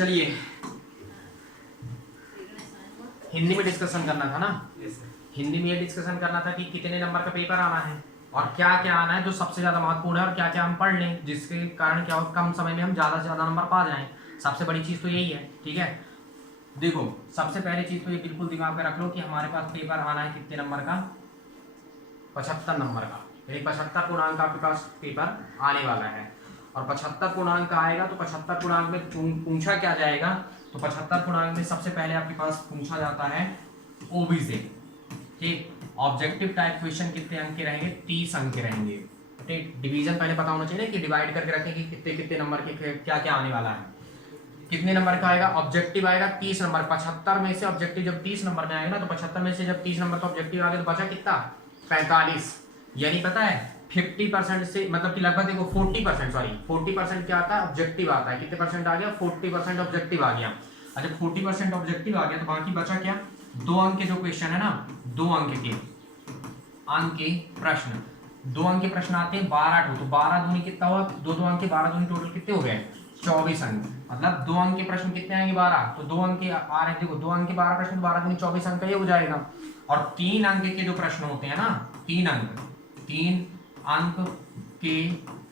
चलिए हिंदी में डिस्कशन करना था ना। हिंदी में ये डिस्कशन करना था कि कितने नंबर का पेपर आना है और क्या क्या आना है जो सबसे ज्यादा महत्वपूर्ण है और क्या क्या हम पढ़ लें जिसके कारण क्या हो कम समय में हम ज्यादा से ज्यादा नंबर पा जाएं। सबसे बड़ी चीज तो यही है। ठीक है, देखो सबसे पहली चीज तो ये बिल्कुल दिमाग में रख लो कि हमारे पास पेपर आना है कितने नंबर का, 75 नंबर का। यानी 75 पूर्णांक आपके पास पेपर आने वाला है और 75 पूर्णांक आएगा तो 75 पूर्णांक में पूछा क्या जाएगा, तो 75 पूर्णांक में सबसे पहले आपके पास पूछा जाता है ओबी से। ठीक, ऑब्जेक्टिव टाइप क्वेश्चन कितने अंक के रहेंगे, 30 अंक के रहेंगे। ठीक, डिवीजन पहले पता होना चाहिए कि डिवाइड करके रखें कि कितने कितने नंबर के क्या क्या आने वाला है। कितने नंबर का आएगा, ऑब्जेक्टिव आएगा 30 नंबर। 75 में से ऑब्जेक्टिव जब 30 नंबर में आएगा ना, तो 75 में से जब 30 नंबर का ऑब्जेक्टिव आ गया तो बचा कितना, 45। यानी पता है 50% से मतलब कि लगभग देखो 40%, सॉरी 40% क्या आता है, ऑब्जेक्टिव आता है। कितने परसेंट आ गया, 40% ऑब्जेक्टिव आ गया। अच्छा 40% ऑब्जेक्टिव आ गया तो बाकी बचा क्या, 2 अंक के जो क्वेश्चन है ना, 2 अंक के प्रश्न, 2 अंक के प्रश्न आते हैं 12 तो 12 दूनी कितना हुआ, 2 अंक के 12 दूनी टोटल कितने हो गए, 24 अंक। मतलब 2 अंक के प्रश्न कितने आएंगे, 12। तो 2 अंक के आ रहे, देखो 2 अंक के 12 प्रश्न, 12 दूनी 24 अंक ये हो जाएगा। और 3 अंक के जो प्रश्न होते हैं ना, 3 अंक के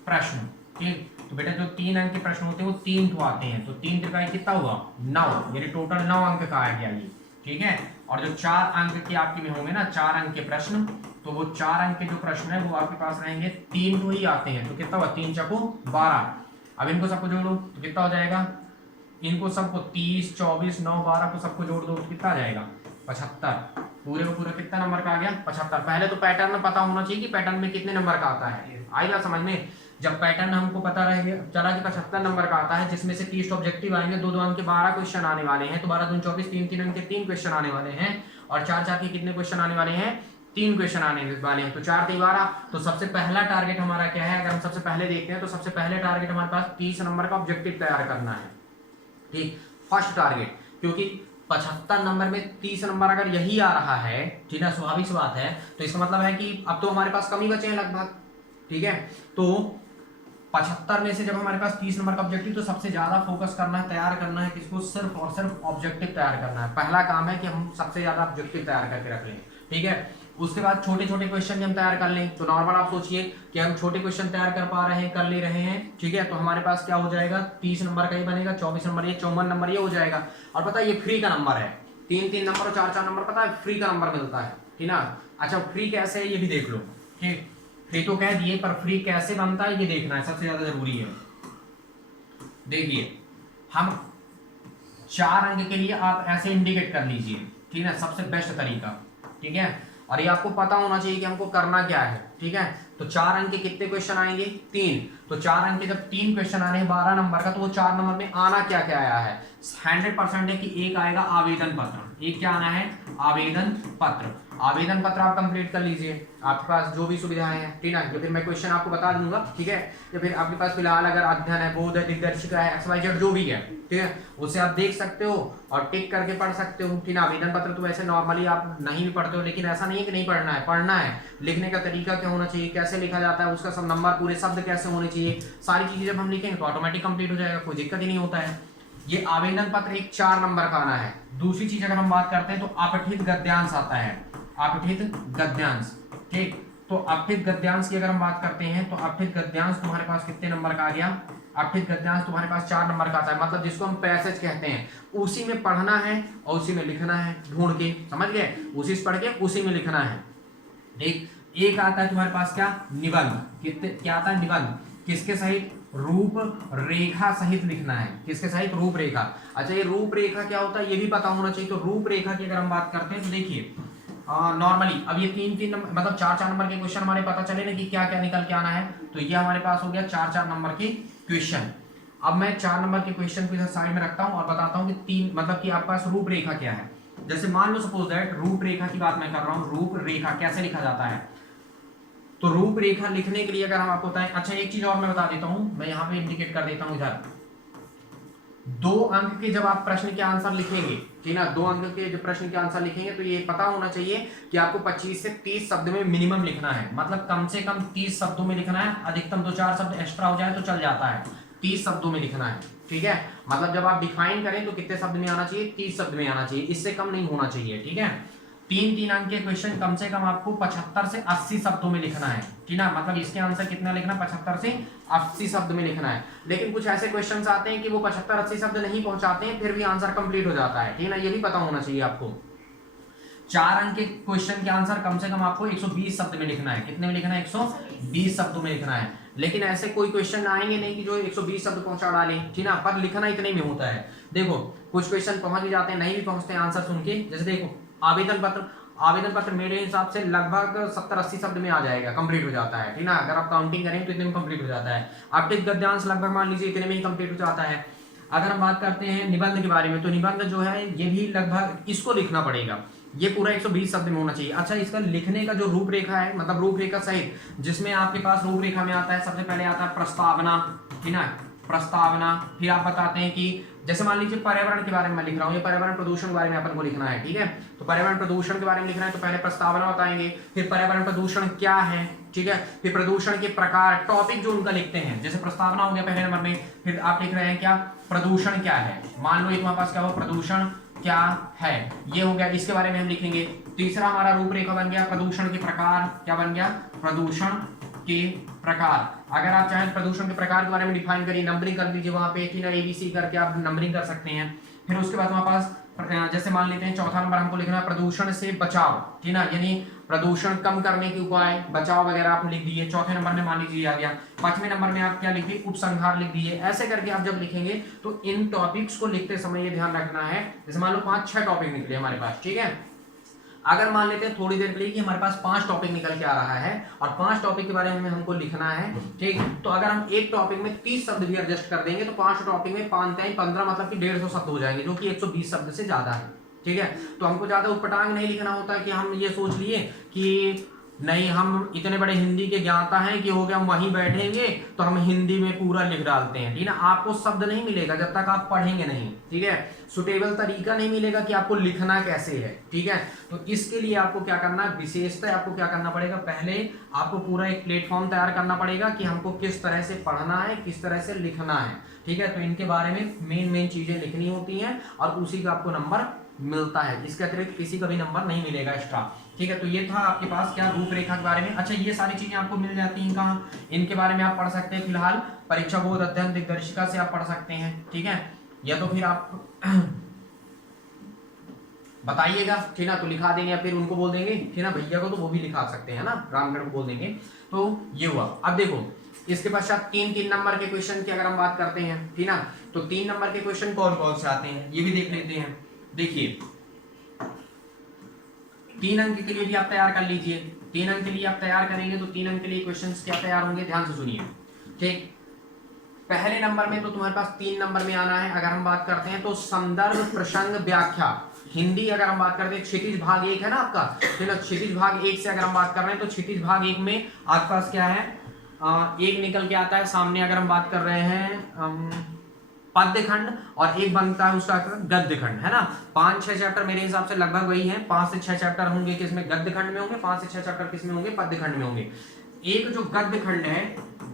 प्रश्न, ठीक, तो बेटा जो 3 अंक के प्रश्न होते हैं वो 3 तो आते हैं, तो 3 त्रिकाई कितना हुआ, 9। यानी टोटल 9 अंक का आ गया ये। ठीक है, और जो 4 अंक के आपके में होंगे ना, 4 अंक के प्रश्न, तो वो 4 अंक के जो प्रश्न है वो आपके पास रहेंगे 3 तो ही आते हैं। तो कितना हुआ, 3 चौको 12। अब इनको सबको जोड़ो तो कितना हो जाएगा, इनको सबको 30, 24, 9, 12 को सबको जोड़ दो तो कितना आ जाएगा, 75। पूरे को पूरा कितना नंबर का आ गया, 75। पहले तो पैटर्न पता होना चाहिए कि पैटर्न में कितने नंबर का आता है। आएगा समझ में, जब पैटर्न हमको पता रहेगा चला कि 75 नंबर का आता है जिसमें से 30 ऑब्जेक्टिव आएंगे, 2 अंक के 12 क्वेश्चन आने वाले हैं, तो 12 दूनी 24, 3 अंक के 3 क्वेश्चन आने वाले हैं, और 4 के कितने क्वेश्चन आने वाले हैं, 3 क्वेश्चन आने वाले हैं। तो 4 3 12। तो सबसे पहला टारगेट हमारा क्या है, अगर हम सबसे पहले देखते हैं तो सबसे पहले टारगेट हमारे पास 30 नंबर का ऑब्जेक्टिव तैयार करना है। ठीक, फर्स्ट टारगेट, क्योंकि 75 नंबर में 30 नंबर अगर यही आ रहा है, ठीक है, स्वाभाविक सी बात है, तो इसका मतलब है कि अब तो हमारे पास कम ही बचे हैं लगभग। ठीक है, तो 75 में से जब हमारे पास 30 नंबर का ऑब्जेक्टिव, तो सबसे ज्यादा फोकस करना है, तैयार करना है किसको, सिर्फ और सिर्फ ऑब्जेक्टिव तैयार करना है। पहला काम है कि हम सबसे ज्यादा ऑब्जेक्टिव तैयार करके रख लें। ठीक है, उसके बाद छोटे छोटे क्वेश्चन हम तैयार कर लें। तो नॉर्मल आप सोचिए कि हम छोटे क्वेश्चन तैयार कर पा रहे हैं, कर ले रहे हैं। ठीक है, तो हमारे पास क्या हो जाएगा, 30 नंबर का ये बनेगा, 24 नंबर ये, 54 नंबर ये हो जाएगा। और पता है ये फ्री का नंबर है, 3 नंबर और 4 नंबर, पता है फ्री का नंबर मिलता है। ठीक ना, अच्छा फ्री कैसे है ये भी देख लो। ठीक, फ्री तो कह दिए पर फ्री कैसे बनता है ये देखना है, सबसे ज्यादा जरूरी है। देखिए हम 4 अंक के लिए आप ऐसे इंडिकेट कर लीजिए, ठीक है, सबसे बेस्ट तरीका। ठीक है, और ये आपको पता होना चाहिए कि हमको करना क्या है। ठीक है, तो 4 अंक के कितने क्वेश्चन आएंगे, 3। तो 4 अंक के जब 3 क्वेश्चन आ रहे हैं 12 नंबर का, तो वो 4 नंबर में आना क्या क्या आया है, 100% है कि एक आएगा आवेदन पत्र। एक क्या आना है, आवेदन पत्र। आवेदन पत्र आप कंप्लीट कर लीजिए, आपके पास जो भी सुविधाएं हैं। ठीक है, तो फिर मैं क्वेश्चन आपको बता दूंगा। ठीक है, या फिर आपके पास फिलहाल अगर अध्ययन है, बोध है, दिग्दर्शिका है, XYZ जो भी है, ठीक है, उसे आप देख सकते हो और टिक करके पढ़ सकते हो। ठीक है, आवेदन पत्र तो वैसे नॉर्मली आप नहीं भी पढ़ते हो, लेकिन ऐसा नहीं है कि नहीं पढ़ना है, पढ़ना है। लिखने का तरीका क्या होना चाहिए, कैसे लिखा जाता है, उसका सब नंबर, पूरे शब्द कैसे होने चाहिए, सारी चीजें जब हम लिखेंगे तो ऑटोमेटिक कंप्लीट हो जाएगा, कोई दिक्कत ही नहीं होता है। ये आवेदन पत्र एक 4 नंबर का आना है। दूसरी चीज अगर हम बात करते हैं तो अपठित गद्यांश आता है, अपठित गद्यांश। ठीक, तो अपठित गद्यांश की अगर हम बात करते हैं तो अपठित गद्यांश तुम्हारे पास कितने नंबर का आ गया, अपठित गद्यांश तुम्हारे पास 4 नंबर का आता है। मतलब जिसको हम पैसेज कहते हैं, उसी में पढ़ना है और उसी में लिखना है, ढूंढ के, समझ गए, उसी से पढ़ के उसी में लिखना है। ठीक, एक आता है तुम्हारे पास क्या, निबंध। कितने क्या आता है, निबंध, किसके सहित, रूप रेखा सहित लिखना है, किसके सहित, रूपरेखा। अच्छा ये रूपरेखा क्या होता है ये भी पता होना चाहिए। तो रूपरेखा की अगर हम बात करते हैं तो देखिए नॉर्मली अब ये 3 नंबर मतलब 4 नंबर के क्वेश्चन हमारे पता चले ना कि क्या क्या निकल के आना है, तो ये हमारे पास हो गया 4 नंबर के क्वेश्चन। अब मैं 4 नंबर के क्वेश्चन को इधर साइड में रखता हूं और बताता हूं कि 3 मतलब कि आपके पास रूपरेखा क्या है। जैसे मान लो सपोज दैट रूपरेखा की बात मैं कर रहा हूं, रूपरेखा कैसे लिखा जाता है। तो रूपरेखा लिखने के लिए अगर हम आपको बताएं, अच्छा एक चीज और मैं बता देता हूं, मैं यहाँ पे इंडिकेट कर देता हूं इधर, 2 अंक के जब आप प्रश्न के आंसर लिखेंगे, ठीक ना, 2 अंक के जब प्रश्न के आंसर लिखेंगे तो ये पता होना चाहिए कि आपको 25 से 30 शब्द में मिनिमम लिखना है। मतलब कम से कम 30 शब्दों में लिखना है, अधिकतम 2-4 शब्द एक्स्ट्रा हो जाए तो चल जाता है। 30 शब्दों में लिखना है, ठीक है। मतलब जब आप डिफाइन करें तो कितने शब्द में आना चाहिए, 30 शब्द में आना चाहिए, इससे कम नहीं होना चाहिए, ठीक है। 3 अंक के क्वेश्चन कम से कम आपको 75 से 80 शब्दों में लिखना है, ठीक ना। मतलब इसके आंसर कितना लिखना, 75 से 80 शब्द में लिखना है। लेकिन कुछ ऐसे क्वेश्चन आते हैं कि वो 75-80 शब्द नहीं पहुंचाते हैं, फिर भी आंसर कंप्लीट हो जाता है, ठीक ना। ये भी पता होना चाहिए आपको। 4 अंक के क्वेश्चन के आंसर कम से कम आपको 120 शब्द में लिखना है। कितने में लिखना है, 120 शब्दों में लिखना है। लेकिन ऐसे कोई क्वेश्चन आएंगे नहीं कि जो 120 शब्द पहुंचा डाले, ठीक ना, पर लिखना इतने में होता है। देखो कुछ क्वेश्चन पहुंच भी जाते हैं, नहीं भी पहुंचते हैं आंसर सुन के। जैसे देखो आवेदन पत्र मेरे हिसाब से लगभग 70-80 शब्द में आ जाएगा, कंप्लीट हो जाता है, ठीक ना। अगर आप काउंटिंग करें तो इतने में कंप्लीट हो जाता है। अपठित गद्यांश लगभग मान लीजिए इतने में ही कंप्लीट हो जाता है। अगर हम बात करते हैं निबंध के बारे में, तो निबंध जो है ये भी लगभग इसको लिखना पड़ेगा, ये पूरा 120 शब्द में होना चाहिए। अच्छा, इसका लिखने का जो रूपरेखा है, मतलब रूपरेखा सहित, जिसमें आपके पास रूपरेखा में आता है, सबसे पहले आता है प्रस्तावना, ठीक ना, प्रस्तावना। फिर आप बताते हैं कि जैसे मान लीजिए पर्यावरण के बारे में मैं लिख रहा हूँ, ये पर्यावरण प्रदूषण के बारे में अपन को लिखना है, ठीक है। तो पर्यावरण प्रदूषण के बारे में लिखना है तो पहले प्रस्तावना बताएंगे, फिर पर्यावरण प्रदूषण क्या है, ठीक है, फिर प्रदूषण के प्रकार, टॉपिक जो उनका लिखते हैं। जैसे प्रस्तावना हो गया पहले नंबर में, फिर आप लिख रहे हैं क्या, प्रदूषण क्या है। मान लो एक हमारे पास क्या हो, प्रदूषण क्या है, ये हो गया, इसके बारे में हम लिखेंगे। तीसरा हमारा रूपरेखा बन गया प्रदूषण के प्रकार, क्या बन गया, प्रदूषण के प्रकार। अगर आप चाहें प्रदूषण के प्रकार के बारे में डिफाइन करिए, नंबरिंग कर दीजिए वहां पे, कि ना ABC करके आप नंबरिंग कर सकते हैं। फिर उसके बाद हमारे पास जैसे मान लेते हैं चौथा नंबर हमको लिखना है प्रदूषण से बचाव, ठीक ना, यानी प्रदूषण कम करने के उपाय, बचाव वगैरह आप लिख दिए। चौथे नंबर में मान लीजिए आ गया। 5वें नंबर में आप क्या लिख दिए, उपसंहार लिख दिए। ऐसे करके आप जब लिखेंगे तो इन टॉपिक्स को लिखते समय ये ध्यान रखना है, जैसे मान लो 5-6 टॉपिक निकले हमारे पास, ठीक है। अगर मान लेते हैं थोड़ी देर के लिए कि हमारे पास 5 टॉपिक निकल के आ रहा है और 5 टॉपिक के बारे में हमको लिखना है, ठीक, तो अगर हम एक टॉपिक में 30 शब्द भी एडजस्ट कर देंगे तो 5 टॉपिक में 5-15 मतलब कि 150 शब्द हो जाएंगे, जो कि 120 शब्द से ज्यादा है, ठीक है। तो हमको ज्यादा उटपटांग नहीं लिखना होता है कि हम ये सोच लिए कि नहीं हम इतने बड़े हिंदी के ज्ञाता हैं कि हो गया, हम वहीं बैठेंगे तो हम हिंदी में पूरा लिख डालते हैं, ठीक ना। आपको शब्द नहीं मिलेगा जब तक आप पढ़ेंगे नहीं, ठीक है। सुटेबल तरीका नहीं मिलेगा कि आपको लिखना कैसे है, ठीक है। तो इसके लिए आपको क्या करना है, विशेषतः आपको क्या करना पड़ेगा, पहले आपको पूरा एक प्लेटफॉर्म तैयार करना पड़ेगा कि हमको किस तरह से पढ़ना है, किस तरह से लिखना है, ठीक है। तो इनके बारे में मेन चीजें लिखनी होती हैं और उसी का आपको नंबर मिलता है, इसके अतिरिक्त किसी का भी नंबर नहीं मिलेगा एक्स्ट्रा, ठीक है। तो ये था आपके पास क्या, रूपरेखा के बारे में। अच्छा, ये सारी चीजें आपको मिल जाती हैं कहाँ, इनके बारे में आप पढ़ सकते हैं फिलहाल परीक्षा बोध अध्ययन दिग्दर्शिका से आप पढ़ सकते हैं, ठीक है। या तो फिर आप बताइएगा, ठीक ना, तो लिखा देंगे, या फिर उनको बोल देंगे, ठीक ना, भैया को तो वो भी लिखा सकते हैं ना, रामगढ़ को बोल देंगे। तो ये हुआ। अब देखो इसके पश्चात 3 नंबर के क्वेश्चन की अगर हम बात करते हैं, ठीक ना, तो 3 नंबर के क्वेश्चन कौन कौन से आते हैं ये भी देख लेते हैं। देखिए 3 अंक के लिए भी आप तैयार कर लीजिए। 3 अंक के लिए आप तैयार करेंगे तो 3 अंक के लिए क्वेश्चंस क्या तैयार होंगे, ध्यान से सुनिए, ठीक। पहले नंबर में तो तुम्हारे पास 3 नंबर में आना है। अगर हम बात करते हैं तो संदर्भ प्रसंग व्याख्या, हिंदी अगर हम बात करते हैं क्षितिज भाग 1 है ना आपका, तो क्षितिज भाग 1 से अगर हम बात कर रहे हैं तो क्षितिज भाग 1 में आपके पास क्या है, एक निकल के आता है सामने। अगर हम बात कर रहे हैं पद्य खंड और एक बनता है उसका गद्य खंड, है ना। 5-6 चैप्टर मेरे हिसाब से लगभग वही है, 5 से 6 चैप्टर होंगे किसमें, गद्य खंड में होंगे, 5 से 6 चैप्टर किसमें होंगे, पद्य खंड में होंगे। एक जो गद्य खंड है,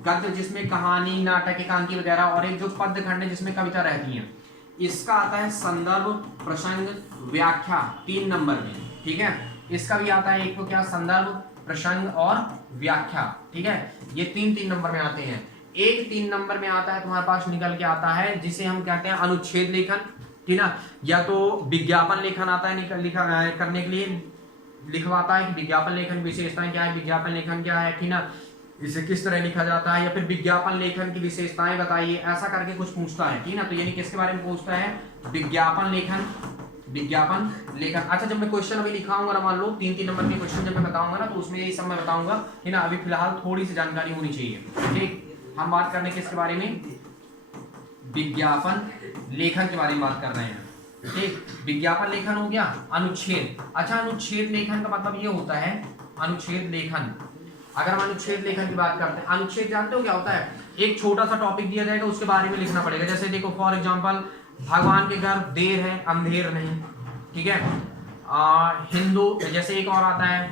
गद्य जिसमें कहानी, नाटक, एकांकी वगैरह, और एक जो पद्य खंड है जिसमें कविता रहती है, इसका आता है संदर्भ प्रसंग व्याख्या 3 नंबर में, ठीक है। इसका भी आता है एक तो क्या, संदर्भ प्रसंग और व्याख्या, ठीक है। ये 3 नंबर में आते हैं। एक 3 नंबर में आता है तुम्हारे पास निकल के आता है जिसे हम कहते हैं अनुच्छेद लेखन, ठीक ना, या तो विज्ञापन लेखन आता है लिखा करने के लिए, लिखवाता है कि विज्ञापन लेखन विशेषताएं क्या है, विज्ञापन लेखन क्या है, ठीक ना, इसे किस तरह लिखा जाता है, या फिर विज्ञापन लेखन की विशेषताएं बताइए, ऐसा करके कुछ पूछता है, ठीक ना। तो यानी किसके बारे में पूछता है, विज्ञापन लेखन, विज्ञापन लेखन। अच्छा, जब मैं क्वेश्चन अभी लिखाऊंगा ना, मान लो 3 नंबर के क्वेश्चन जब मैं बताऊंगा ना, तो उसमें यही सब मैं बताऊंगा, ठीक ना। अभी फिलहाल थोड़ी सी जानकारी होनी चाहिए, ठीक। हम बात करने किसके बारे में, विज्ञापन लेखन के बारे में बात कर रहे हैं, ठीक। विज्ञापन लेखन हो गया। अनुच्छेद, अच्छा अनुच्छेद लेखन का मतलब ये होता है, अनुच्छेद लेखन, अगर हम अनुच्छेद लेखन की बात करते हैं, अनुच्छेद जानते हो क्या होता है, एक छोटा सा टॉपिक दिया जाएगा उसके बारे में लिखना पड़ेगा। जैसे देखो फॉर एग्जांपल, भगवान के घर देर है अंधेर नहीं, ठीक है। हिंदू, जैसे एक और आता है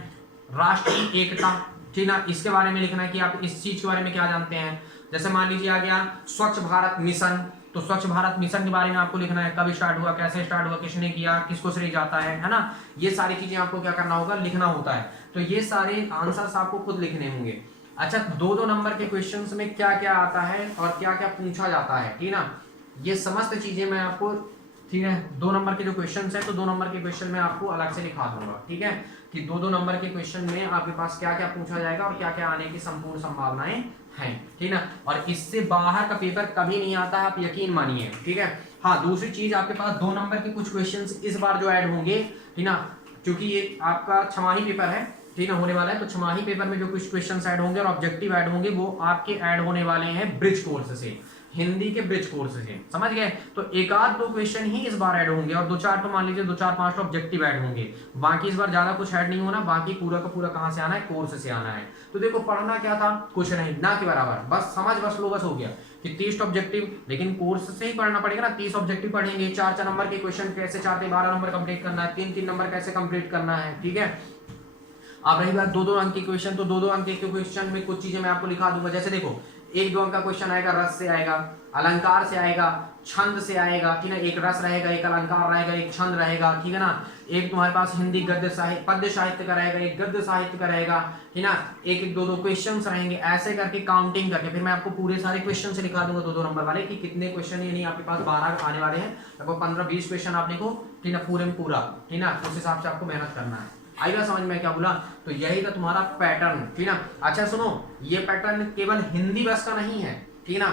राष्ट्रीय एकता, ठीक ना, इसके बारे में लिखना है कि आप इस चीज के बारे में क्या जानते हैं। जैसे मान लीजिए आ गया स्वच्छ भारत मिशन, तो स्वच्छ भारत मिशन के बारे में आपको लिखना है, कब स्टार्ट हुआ, कैसे स्टार्ट हुआ, किसने किया, किसको श्रेय जाता है ना, ये सारी चीजें आपको क्या करना होगा, लिखना होता है। तो ये सारे आंसर्स आपको खुद लिखने होंगे। अच्छा, 2-2 नंबर के क्वेश्चंस में क्या क्या आता है और क्या क्या पूछा जाता है, ठीक ना, ये समस्त चीजें मैं आपको, ठीक है, 2 नंबर के जो क्वेश्चन है तो 2 नंबर के क्वेश्चन में आपको अलग से लिखा दूंगा, ठीक है, कि 2-2 नंबर के क्वेश्चन में आपके पास क्या क्या पूछा जाएगा और क्या क्या आने की संपूर्ण संभावनाएं हैं, ठीक ना। और इससे बाहर का पेपर कभी नहीं आता है, आप यकीन मानिए, ठीक है। हाँ, दूसरी चीज आपके पास 2 नंबर के कुछ क्वेश्चन इस बार जो ऐड होंगे, ठीक ना, क्योंकि ये आपका छमाही पेपर है, ठीक है, होने वाला है, तो छमाही पेपर में जो कुछ क्वेश्चन ऐड होंगे और ऑब्जेक्टिव ऐड होंगे वो आपके ऐड होने वाले हैं ब्रिज कोर्स से, हिंदी के ब्रिज कोर्स से, समझ गए। तो 1-2 क्वेश्चन ही इस बार ऐड होंगे और 2-4 तो मान लीजिए 2-4-5 तो ऑब्जेक्टिव ऐड होंगे, बाकी इस बार ज्यादा कुछ ऐड नहीं होना, बाकी पूरा का पूरा कहां से आना है, कोर्स से आना है। तो देखो पढ़ना क्या था, कुछ नहीं, ना के बराबर, बस समझ बस लो, बस हो गया कि 30 ऑब्जेक्टिव, लेकिन कोर्स से ही पढ़ना पड़ेगा ना। 30 ऑब्जेक्टिव पढ़ेंगे, 4-4 नंबर के क्वेश्चन कैसे 4 से 12 नंबर कंप्लीट करना है, 3-3 नंबर कैसे कंप्लीट करना है, ठीक है। अब रही बात 2-2 अंक के क्वेश्चन, तो 2-2 अंक के क्वेश्चन में कुछ चीजें मैं आपको लिखा दूंगा, जैसे देखो 1-2 अंक का क्वेश्चन आएगा, रस से आएगा, अलंकार से आएगा, छंद से आएगा, ठीक है, एक रस रहेगा, एक अलंकार रहेगा, एक छंद रहेगा, ठीक है ना, एक तुम्हारे पास हिंदी गद्य साहित्य, पद्य साहित्य का रहेगा, एक गद्य साहित्य का रहेगा, ठीक ना, एक 2-2 क्वेश्चन रहेंगे, ऐसे करके काउंटिंग करके फिर मैं आपको पूरे सारे क्वेश्चन से लिखा दूंगा 2-2 नंबर वाले कि कितने क्वेश्चन, यानी आपके पास 12 आने वाले हैं, लगभग 15-20 क्वेश्चन आपने को, ठीक ना, पूरे में पूरा, ठीक ना, उस हिसाब से आपको मेहनत करना है। आएगा समझ में क्या बोला, तो यही था तुम्हारा पैटर्न, ठीक ना। अच्छा सुनो, ये पैटर्न केवल हिंदी बस का नहीं है, ठीक ना,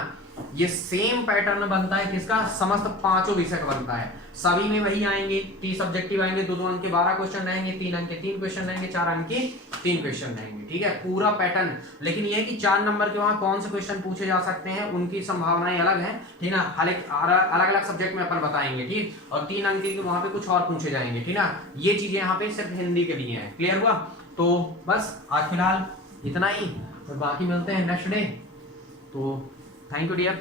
ये सेम पैटर्न बनता है किसका, समस्त 5 विषय का बनता है, सभी में वही आएंगे, 30 ऑब्जेक्टिव आएंगे, 2-2 अंक के 12 क्वेश्चन रहेंगे, 3 अंक के 3 क्वेश्चन रहेंगे, 4 अंक के 3 क्वेश्चन रहेंगे, ठीक है, पूरा पैटर्न। लेकिन ये कि 4 नंबर के वहां कौन से क्वेश्चन पूछे जा सकते हैं, उनकी संभावनाएं अलग है, ठीक ना, अलग अलग सब्जेक्ट में अपन बताएंगे, ठीक, और 3 अंक के वहां पे कुछ और पूछे जाएंगे, ठीक ना, ये चीजें यहाँ पे सिर्फ हिंदी के लिए है। क्लियर हुआ? तो बस आज फिलहाल इतना ही, और बाकी मिलते हैं नेक्स्ट डे। तो थैंक यू डियर।